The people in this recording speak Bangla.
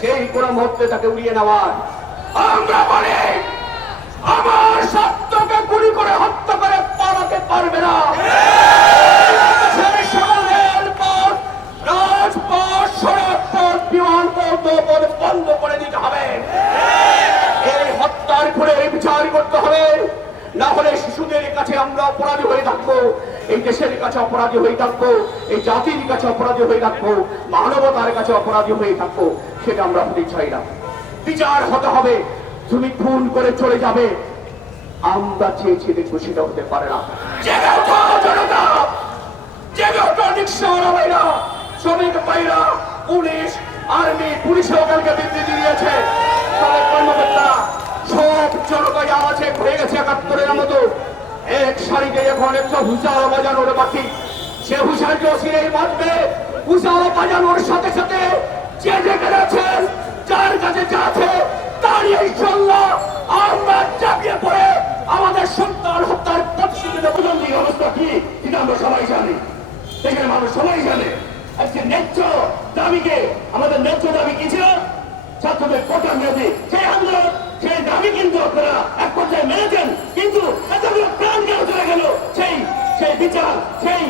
সেই কোনো মুহূর্তে তাকে উড়িয়ে নেওয়ার আমরা বলি আমার সত্যকে গুলি করে হত্যা করে পালাতে পারবে না। সেই সকল রেলপথ, রাজপথ, সড়কপথ, বিমানপথ বন্ধ করে দিতে হবে। এই হত্যার খুনের বিচার করতে হবে, না হলে শিশুদের কাছে আমরা অপরাধী হয়ে থাকবো, এই দেশের কাছে অপরাধী হয়ে থাকবো, এই জাতির কাছে অপরাধী হয়ে থাকবো, মানবতার কাছে অপরাধী হয়ে থাকবো। সেটা আমরা হতে চাই না। বিচার হতে হবে। তুমি খুন করে চলে যাবে, আমরা চেয়েছি দেখবো, সেটা হতে পারে না। জেগে ওঠো জনতা, জেগে ওঠো রিকশাওয়ালা ভাইরা, শ্রমিক ভাইরা, পুলিশ, আর্মি, পুলিশেও কালকে বিবৃতি দিয়েছে। সব কর্মকর্তা, সব জনতা যা আছে হয়ে গেছে ৭১-এর মতো এক সারিতে। এখন একটা হুঁশাও বাজানোর বাকি। সে হুঁশার জসিরেই বাজবে। হুঁশাও বাজানোর সাথে সাথে যে যেখানে আছেন, যার কাছে যা আছে তারই ইনশাআল্লাহ আমরা চাপিয়ে পড়ে আমাদের সন্তান হত্যার প্রতিশোধ নেব। অবস্থা কি সেটা আমরা সবাই জানি, সেখানে মানুষ সবাই জানে। আজকে ন্যায্য দাবিকে, আমাদের ন্যায্য দাবি কি ছিল? ছাত্রদের কোটা মেয়াদী সেই আন্দোলন, সেই দাবি কিন্তু আপনারা এক পর্যায়ে মেনেছেন, কিন্তু এতগুলো প্রাণ কেন চলে গেল? সেই বিচার, সেই